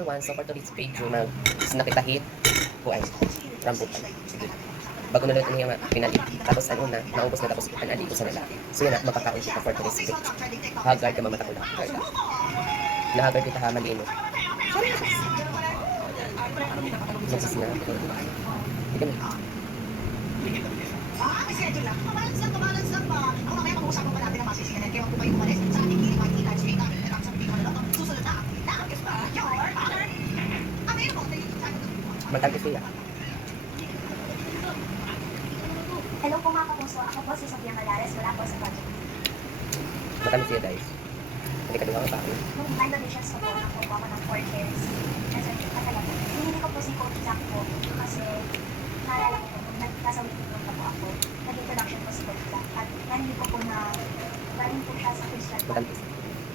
everyone, so for today's video, nakita-hit ko ay rambutan. Sige. Bago na ulit yung pinalit. Tapos ano na, naubos na tapos pinali ko sa nila. So yun na, magkakaon kita for today's video. Haggard ka mamata ko na. Nahaggard kita ha, malino. Nagsis na. Hindi ka na. Schedule lang. Kabalance lang pa. Ako mamaya pag-uusapan pa natin ang masisiganan. Kaya wag po kayo umalis sa ating Kili White Tea Street. Ang sabi ko na susunod na. Nakakis pa. Your father. Available. Matagis siya. Hello po mga kapuso, ako po si Sofia Malares, wala po sa project. Matamis siya guys. Hindi ka duwa ka pa. Nung time auditions ko po, nakuha ko ng 4 years. Kasi matagal po. Hindi ko po si Coach Jack po kasi naalala ko po, nung nasa waiting room na po ako, naging production po si Coach Jack. At narinig ko po na galing po siya sa Christian Band. Matamis.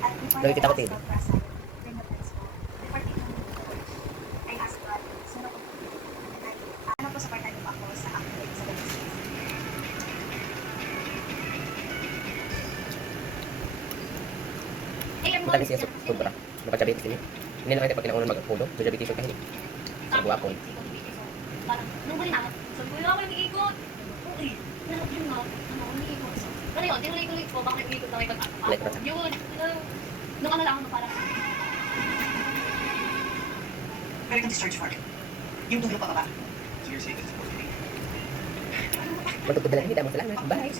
At before Lagi kita ko I tayo. asked God for a sign, bring the friends po. Before taking me to Coach, I asked God, sino po ano po supportan niyo ako sa acting sa business. Matamis siya sobra. Napagsabihin kasi niya. Hindi na kayo pag kinaunan mag-pulo. So sabi t-shirt ka hindi. Sabi ako. Parang, nung huli na, sabi ko, ako nag-iikot. Uy, nanap yun na. Ano, nag-iikot. Pero yun, tinuloy-tuloy ko, bakit nag-iikot na may pag-ako. Yun, nung ano lang, parang, Pero itong discharge form. Yung dulo pa ba? Matutugdalan hindi. Damo salamat. Bye.